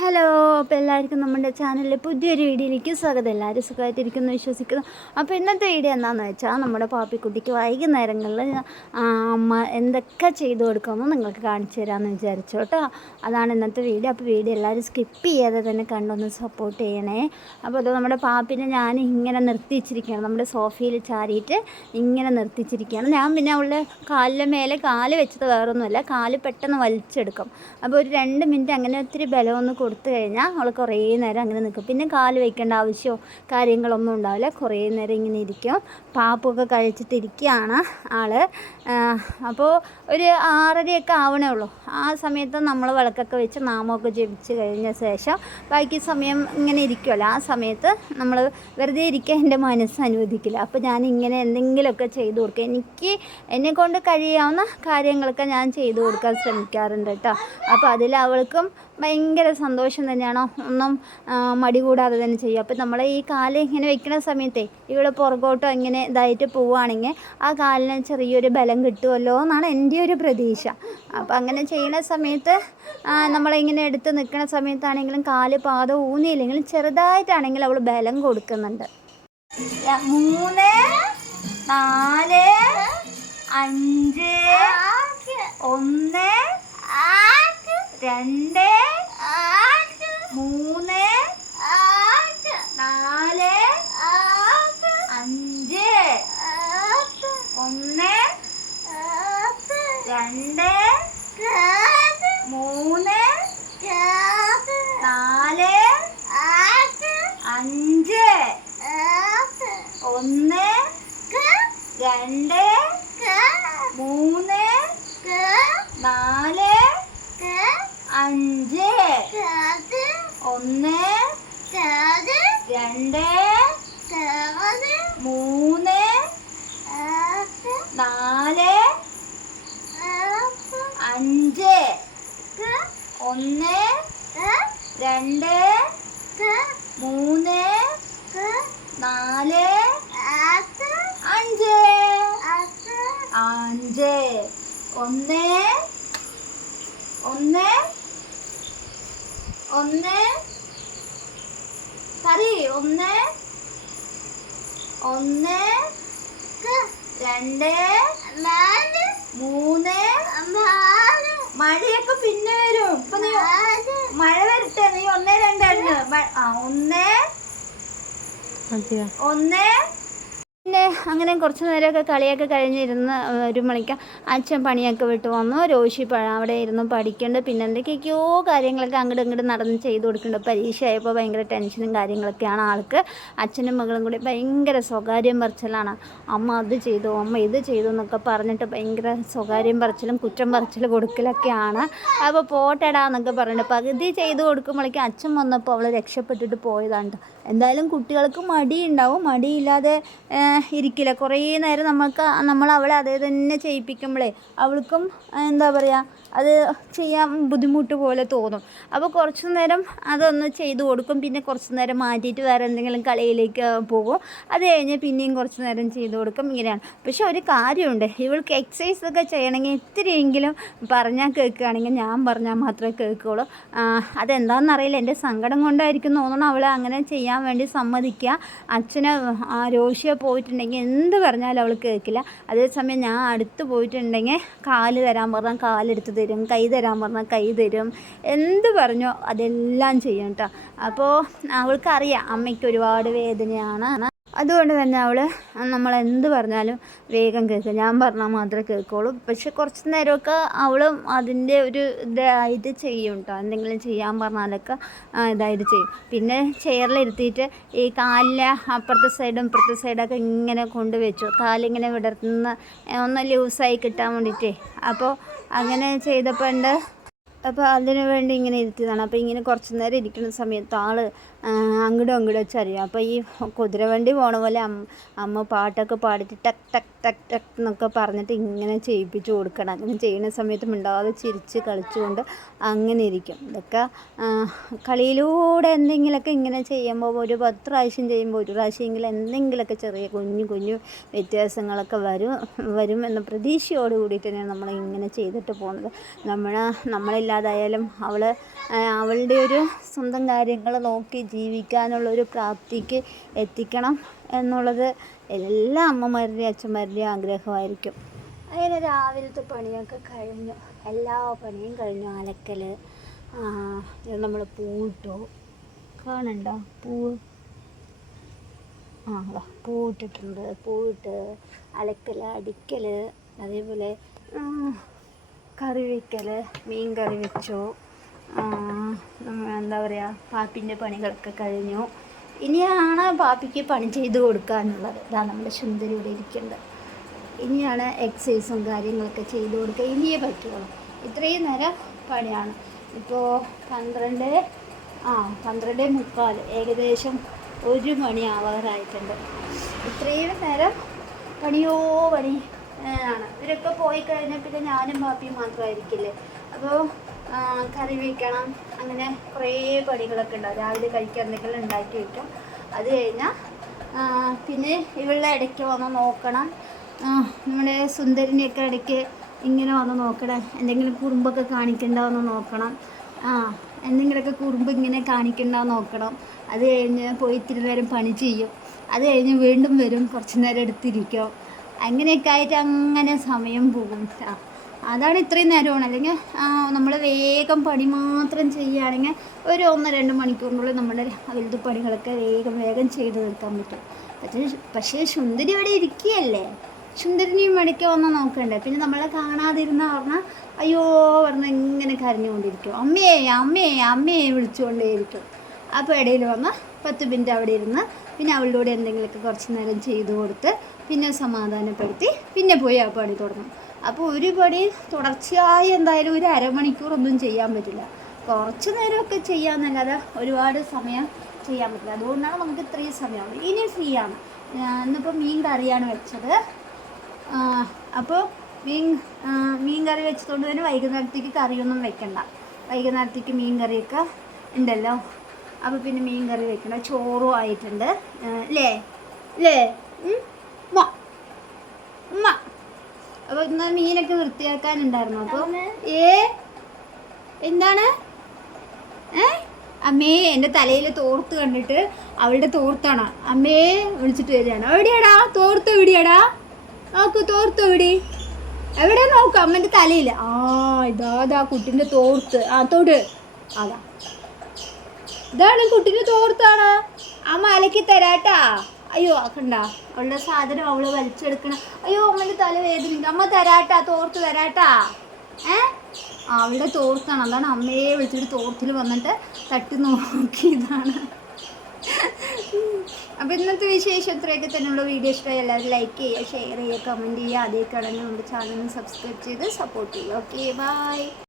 Hello അപ്പോൾ എല്ലാവർക്കും നമ്മുടെ ചാനലിലെ പുതിയൊരു വീഡിയോയിലേക്ക് സ്വാഗതം. എല്ലാവരും സുഖമായിട്ടിരിക്കുന്നു വിശ്വസിക്കുന്നു. അപ്പോൾ ഇന്നത്തെ വീഡിയോ എന്താണെന്ന് വെച്ചാൽ നമ്മുടെ പാപ്പിക്കുട്ടിക്ക് വൈകുന്നേരങ്ങളിൽ അമ്മ എന്തൊക്കെ ചെയ്തു കൊടുക്കുമെന്ന് നിങ്ങൾക്ക് കാണിച്ചു തരാമെന്ന് വിചാരിച്ചു കേട്ടോ. അതാണ് ഇന്നത്തെ വീഡിയോ. അപ്പോൾ വീഡിയോ എല്ലാവരും സ്കിപ്പ് ചെയ്യാതെ തന്നെ കണ്ടൊന്ന് സപ്പോർട്ട് ചെയ്യണേ. അപ്പോൾ അത് നമ്മുടെ പാപ്പിനെ ഞാൻ ഇങ്ങനെ നിർത്തിച്ചിരിക്കുകയാണ്. നമ്മുടെ സോഫയിൽ ചാരിയിട്ട് ഇങ്ങനെ നിർത്തിച്ചിരിക്കുകയാണ്. ഞാൻ പിന്നെ അവളുടെ കാലിലെ മേലെ കാൽ വെച്ചത് വേറൊന്നുമല്ല. കാൽ പെട്ടെന്ന് വലിച്ചെടുക്കും. അപ്പോൾ ഒരു രണ്ട് മിനിറ്റ് അങ്ങനെ ഒത്തിരി ബലമൊന്ന് കൊടുത്തു കഴിഞ്ഞാൽ അവൾ കുറേ നേരം അങ്ങനെ നിൽക്കും. പിന്നെ കാൽ വയ്ക്കേണ്ട ആവശ്യമോ കാര്യങ്ങളൊന്നും ഉണ്ടാവില്ല. കുറേ നേരം ഇങ്ങനെ ഇരിക്കും. പാപ്പൊക്കെ കഴിച്ചിട്ടിരിക്കുകയാണ് ആൾ. അപ്പോൾ ഒരു ആറരയൊക്കെ ആവണേ ഉള്ളൂ. ആ സമയത്ത് നമ്മൾ വിളക്കൊക്കെ വെച്ച് നാമമൊക്കെ ജപിച്ച് കഴിഞ്ഞ ശേഷം ബാക്കി സമയം ഇങ്ങനെ ഇരിക്കുമല്ലോ. ആ സമയത്ത് നമ്മൾ വെറുതെ ഇരിക്കാൻ എന്റെ മനസ്സ് അനുവദിക്കില്ല. അപ്പോൾ ഞാൻ ഇങ്ങനെ എന്തെങ്കിലുമൊക്കെ ചെയ്തു കൊടുക്കുക എനിക്ക് എന്നെ കൊണ്ട് കഴിയാവുന്ന കാര്യങ്ങളൊക്കെ ഞാൻ ചെയ്തു കൊടുക്കാൻ ശ്രമിക്കാറുണ്ട് കേട്ടോ. അപ്പോൾ അതിൽ അവൾക്കും ഭയങ്കര സന്തോഷം തന്നെയാണ്? ഒന്നും മടി കൂടാതെ തന്നെ ചെയ്യും അപ്പോൾ നമ്മൾ ഈ കാൽ ഇങ്ങനെ വെക്കുന്ന സമയത്തെ ഇവിടെ പുറകോട്ടോ ഇങ്ങനെ ഇതായിട്ട് പോവുകയാണെങ്കിൽ ആ കാലിന് ചെറിയൊരു ബലം കിട്ടുമല്ലോ എന്നാണ് എന്റെ ഒരു പ്രതീക്ഷ. അപ്പോൾ അങ്ങനെ ചെയ്യുന്ന സമയത്ത് നമ്മളിങ്ങനെ എടുത്ത് നിൽക്കുന്ന സമയത്താണെങ്കിലും കാൽ പാത ഊന്നിയില്ലെങ്കിലും ചെറുതായിട്ടാണെങ്കിലും അവൾ ബലം കൊടുക്കുന്നുണ്ട്. മൂന്ന് നാല് അഞ്ച് ഒന്ന് രണ്ട് മൂന്ന് നാല് അഞ്ച് ഒന്ന് രണ്ട് മൂന്ന് നാല് അഞ്ച് ഒന്ന് രണ്ട് മൂന്ന് നാല് അഞ്ച് ഒന്ന് രണ്ട് മൂന്ന് നാല് അഞ്ച് ഒന്ന് രണ്ട് മൂന്ന് നാല് അഞ്ച് അഞ്ച് ഒന്ന് ഒന്ന് ഒന്ന് കറി ഒന്ന് ഒന്ന് രണ്ട് മൂന്ന്. മഴയൊക്കെ പിന്നെ വരും. ഇപ്പൊ നീ മഴ വരട്ടെ. നീ ഒന്ന് രണ്ട് ഒന്ന്. ഒന്ന് പിന്നെ അങ്ങനെ കുറച്ച് നേരമൊക്കെ കളിയൊക്കെ കഴിഞ്ഞിരുന്ന് ഒരു മണിക്ക് അച്ഛൻ പണിയൊക്കെ വിട്ട് വന്നു. രോഷി അവിടെ ഇരുന്ന് പഠിക്കേണ്ട പിന്നെ എന്തൊക്കെയൊക്കെയോ കാര്യങ്ങളൊക്കെ അങ്ങോട്ട് ഇങ്ങോട്ട് നടന്ന് ചെയ്ത് കൊടുക്കുന്നുണ്ട്. പരീക്ഷ ആയപ്പോൾ ഭയങ്കര ടെൻഷനും കാര്യങ്ങളൊക്കെയാണ് ആൾക്ക്. അച്ഛനും മകളും കൂടി ഭയങ്കര സ്വകാര്യം പറച്ചിലാണ്. അമ്മ അത് ചെയ്തു അമ്മ ഇത് ചെയ്തു എന്നൊക്കെ പറഞ്ഞിട്ട് ഭയങ്കര സ്വകാര്യം പറച്ചിലും കുറ്റം പറച്ചിൽ കൊടുക്കലൊക്കെയാണ്. അപ്പോൾ പോട്ടടാന്നൊക്കെ പറഞ്ഞിട്ട് പകുതി ചെയ്ത് കൊടുക്കുമ്പോഴേക്കും അച്ഛൻ വന്നപ്പോൾ അവൾ രക്ഷപ്പെട്ടിട്ട് പോയതാണ്. എന്തായാലും കുട്ടികൾക്ക് മടിയുണ്ടാവും. മടിയില്ലാതെ ഇരിക്കില്ല. കുറേ നേരം നമുക്ക് നമ്മൾ അവളെ അതേ തന്നെ ചെയ്യിപ്പിക്കുമ്പോഴേ അവൾക്കും എന്താ പറയുക അത് ചെയ്യാൻ ബുദ്ധിമുട്ട് പോലെ തോന്നും. അപ്പോൾ കുറച്ച് നേരം അതൊന്ന് ചെയ്തു കൊടുക്കും. പിന്നെ കുറച്ച് നേരം മാറ്റിയിട്ട് വേറെ എന്തെങ്കിലും കളിയിലേക്ക് പോകും. അത് കഴിഞ്ഞ് പിന്നെയും കുറച്ച് നേരം ചെയ്തു കൊടുക്കും. ഇങ്ങനെയാണ്. പക്ഷെ ഒരു കാര്യമുണ്ട്. ഇവൾക്ക് എക്സസൈസ് ഒക്കെ ചെയ്യണമെങ്കിൽ ഇത്തിരിയെങ്കിലും പറഞ്ഞാൽ കേൾക്കുകയാണെങ്കിൽ ഞാൻ പറഞ്ഞാൽ മാത്രമേ കേൾക്കുകയുള്ളൂ. അതെന്താണെന്നറിയില്ല. എന്റെ സങ്കടം കൊണ്ടായിരിക്കും തോന്നണം അവളെ അങ്ങനെ ചെയ്യാൻ വേണ്ടി സമ്മതിക്കുക. അച്ഛനെ രോഷിയെ പോയിട്ടുണ്ടെങ്കിൽ എന്ത് പറഞ്ഞാലും അവൾ കേൾക്കില്ല. അതേസമയം ഞാൻ അടുത്ത് പോയിട്ടുണ്ടെങ്കിൽ കാൽ തരാൻ പറഞ്ഞാൽ കാലെടുത്ത് തരും. കൈ തരാൻ പറഞ്ഞാൽ കൈ തരും. എന്ത് പറഞ്ഞോ അതെല്ലാം ചെയ്യും കേട്ടോ. അപ്പോൾ അവൾക്കറിയാം അമ്മയ്ക്ക് ഒരുപാട് വേദനയാണ്. അതുകൊണ്ട് തന്നെ അവൾ നമ്മൾ എന്ത് പറഞ്ഞാലും വേഗം കേൾക്കും. ഞാൻ പറഞ്ഞാൽ മാത്രമേ കേൾക്കുള്ളൂ. പക്ഷെ കുറച്ച് നേരമൊക്കെ അവളും അതിന്റെ ഒരു ഇതായിട്ട് ചെയ്യും കേട്ടോ എന്തെങ്കിലും ചെയ്യാൻ പറഞ്ഞാലൊക്കെ ഇതായത് ചെയ്യും. പിന്നെ ചെയറിലിരുത്തിയിട്ട് ഈ കാലിലെ അപ്പുറത്തെ സൈഡും ഇപ്പുറത്തെ സൈഡൊക്കെ ഇങ്ങനെ കൊണ്ടുവച്ചു കാലിങ്ങനെ വിടർത്തുന്ന ഒന്ന് ലൂസായി കിട്ടാൻ വേണ്ടിയിട്ടേ. അപ്പോൾ അങ്ങനെ ചെയ്തപ്പോൾ ഉണ്ട് അപ്പോൾ അതിനു വേണ്ടി ഇങ്ങനെ ഇരുത്തിയതാണ്. അപ്പോൾ ഇങ്ങനെ കുറച്ച് നേരം ഇരിക്കുന്ന സമയത്ത് ആൾ അങ്ങോട്ടും അങ്ങോട്ടും വെച്ചറിയാം അപ്പോൾ ഈ കുതിരവണ്ടി പോണ പോലെ അമ്മ പാട്ടൊക്കെ പാടിയിട്ട് ടക് ടക്ക് ടക് ടക് എന്നൊക്കെ പറഞ്ഞിട്ട് ഇങ്ങനെ ചെയ്യിപ്പിച്ച് കൊടുക്കണം. അങ്ങനെ ചെയ്യുന്ന സമയത്ത് മിണ്ടാതെ ചിരിച്ച് കളിച്ചുകൊണ്ട് അങ്ങനെ ഇരിക്കും. ഇതൊക്കെ കളിയിലൂടെ എന്തെങ്കിലുമൊക്കെ ഇങ്ങനെ ചെയ്യുമ്പോൾ ഒരു പത്ത് പ്രാവശ്യം ചെയ്യുമ്പോൾ ഒരു പ്രാവശ്യമെങ്കിലും എന്തെങ്കിലുമൊക്കെ ചെറിയ കുഞ്ഞു കുഞ്ഞു വ്യത്യാസങ്ങളൊക്കെ വരും വരും എന്ന പ്രതീക്ഷയോട് കൂടി തന്നെയാണ് നമ്മൾ ഇങ്ങനെ ചെയ്തിട്ട് പോകുന്നത്. നമ്മൾ നമ്മളില്ലാതായാലും അവൾ അവളുടെ ഒരു സ്വന്തം കാര്യങ്ങൾ നോക്കി ജീവിക്കാനുള്ള ഒരു പ്രാപ്തിക്ക് എത്തിക്കണം എന്നുള്ളത് എല്ലാ അമ്മമാരുടെയും അച്ഛന്മാരുടെയും ആഗ്രഹമായിരിക്കും. അങ്ങനെ രാവിലത്തെ പണിയൊക്കെ കഴിഞ്ഞു. എല്ലാ പണിയും കഴിഞ്ഞു. അലക്കൽ നമ്മൾ പൂവിട്ടു. കാണണ്ടോ പൂവ്? ആ പൂട്ടിട്ടുണ്ട് പൂവിട്ട് അലക്കൽ അടിക്കൽ അതേപോലെ കറി വയ്ക്കൽ മീൻ കറി വെച്ചു. എന്താ പറയുക പാപ്പിന്റെ പണികളൊക്കെ കഴിഞ്ഞു. ഇനിയാണ് പാപ്പിക്ക് പണി ചെയ്ത് കൊടുക്കാനുള്ളത്. ഇതാ നമ്മുടെ സുന്ദരി ഇവിടെ ഇരിക്കേണ്ടത് ഇനിയാണ് എക്സസൈസും കാര്യങ്ങളൊക്കെ ചെയ്ത് കൊടുക്കുക. ഇനിയേ പറ്റുള്ളൂ. ഇത്രയും നേരം പണിയാണ്. ഇപ്പോൾ പന്ത്രണ്ട് ആ പന്ത്രണ്ട് മുക്കാൽ ഏകദേശം ഒരു മണി ആവാറായിട്ടുണ്ട്. ഇത്രയും നേരം പണിയോ പണി ആണ്. ഇവരൊക്കെ പോയി കഴിഞ്ഞാൽ പിന്നെ ഞാനും പാപ്പിയും മാത്രമായിരിക്കില്ലേ അപ്പോൾ കറി വയ്ക്കണം അങ്ങനെ കുറേ പണികളൊക്കെ ഉണ്ടാവും. രാവിലെ കഴിക്കാൻ എന്തെങ്കിലും ഉണ്ടാക്കി വയ്ക്കും അത് കഴിഞ്ഞാൽ പിന്നെ ഇവളുടെ ഇടയ്ക്ക് വന്ന് നോക്കണം. നമ്മുടെ സുന്ദരിനെയൊക്കെ ഇടയ്ക്ക് ഇങ്ങനെ വന്ന് നോക്കണം. എന്തെങ്കിലും കുറുമ്പൊക്കെ കാണിക്കണ്ടോന്ന് നോക്കണം. ആ എന്തെങ്കിലുമൊക്കെ കുറുമ്പ് ഇങ്ങനെ കാണിക്കണ്ടോന്ന് നോക്കണം. അത് കഴിഞ്ഞ് പോയി ഇത്തിരി നേരം പണി ചെയ്യും. അത് കഴിഞ്ഞ് വീണ്ടും വരും. കുറച്ച് നേരം എടുത്തിരിക്കും. അങ്ങനെയൊക്കെ ആയിട്ട് അങ്ങനെ സമയം പോകും അതാണ് ഇത്രയും നേരമാണ്. അല്ലെങ്കിൽ നമ്മൾ വേഗം പണി മാത്രം ചെയ്യുകയാണെങ്കിൽ ഒരു ഒന്ന് രണ്ട് മണിക്കൂറിനുള്ളിൽ നമ്മുടെ വലുത് പണികളൊക്കെ വേഗം വേഗം ചെയ്ത് തീർക്കാൻ പറ്റും. പക്ഷേ പക്ഷേ സുന്ദരി അവിടെ ഇരിക്കുകയല്ലേ? സുന്ദരിനെയും ഇടയ്ക്ക് വന്ന് നോക്കണ്ടേ? പിന്നെ നമ്മളെ കാണാതിരുന്ന പറഞ്ഞാൽ അയ്യോ പറഞ്ഞ് ഇങ്ങനെ കരഞ്ഞുകൊണ്ടിരിക്കും. അമ്മയെ അമ്മയെ അമ്മയെ വിളിച്ചുകൊണ്ടേയിരിക്കും. അപ്പോൾ ഇടയിൽ വന്ന് പത്ത് മിനിറ്റ് അവിടെ ഇരുന്ന് പിന്നെ അവളുടെ കൂടെ എന്തെങ്കിലുമൊക്കെ കുറച്ച് നേരം ചെയ്തു കൊടുത്ത് പിന്നെ സമാധാനപ്പെടുത്തി പിന്നെ പോയി ആ പണി തുടങ്ങും. അപ്പോൾ ഒരു പണി തുടർച്ചയായി എന്തായാലും ഒരു അരമണിക്കൂറൊന്നും ചെയ്യാൻ പറ്റില്ല. കുറച്ച് നേരമൊക്കെ ചെയ്യാമെന്നല്ലാതെ ഒരുപാട് സമയം ചെയ്യാൻ പറ്റില്ല. അതുകൊണ്ടാണ് നമുക്ക് ഇത്രയും സമയം ഇനി ഫ്രീ ആണ്. ഇന്നിപ്പോൾ മീൻ കറിയാണ് വെച്ചത്. അപ്പോൾ മീൻ മീൻ കറി വെച്ചതുകൊണ്ട് തന്നെ വൈകുന്നേരത്തേക്ക് കറിയൊന്നും വെക്കണ്ട. വൈകുന്നേരത്തേക്ക് മീൻ കറിയൊക്കെ ഉണ്ടല്ലോ. അപ്പോൾ പിന്നെ മീൻ കറി വെക്കണം ചോറും ആയിട്ടുണ്ട്. ലേ അല്ലേ അല്ലേ ഉം? ഉമ്മ. ഉമ്മ. അപ്പോൾ ഇന്ന് മീനൊക്കെ വൃത്തിയാക്കാനുണ്ടായിരുന്നു. അപ്പോൾ ഏ? എന്താണ്? ഏ? അമ്മേ എന്റെ തലയിൽ തോർത്ത് കണ്ടിട്ട് അവളുടെ തോർത്താണ്. അമ്മേ വിളിച്ചിട്ട് വരികയാണ്. എവിടെയാടാ? തോർത്ത് എവിടെയാടാ? നോക്ക് തോർത്ത് എവിടെ? എവിടെ നോക്ക്? അമ്മന്റെ തലയിൽ ആ ഇതാ ഇതാ കുട്ടിന്റെ തോർത്ത്. ആ തൊട്. അതാ. ഇതാണ് കുട്ടിന്റെ തോർത്താണ്. അമ്മ അലക്കി തരാട്ടാ. അയ്യോ കണ്ട. അവളുടെ സാധനം അവൾ വലിച്ചെടുക്കണ. അയ്യോ അമ്മന്റെ തല വേദനിക്കും അമ്മ തരാട്ടാ തോർത്ത് തരാട്ടാ. ഏ? ആ, അവളുടെ തോർത്താണ്. അതാണ് അമ്മയെ വിളിച്ചിട്ട് തോർത്തിൽ വന്നിട്ട് തട്ടി നോക്കിയതാണ് അപ്പോൾ ഇന്നത്തെ വിശേഷം ഇത്രയൊക്കെ തന്നെയുള്ള വീഡിയോ ഇഷ്ടമായി. എല്ലാവരും ലൈക്ക് ചെയ്യുക ഷെയർ ചെയ്യുക കമന്റ് ചെയ്യുക. അതേ കടന്ന് നമ്മുടെ ചാനൽ സബ്സ്ക്രൈബ് ചെയ്ത് സപ്പോർട്ട് ചെയ്യുക. Okay bye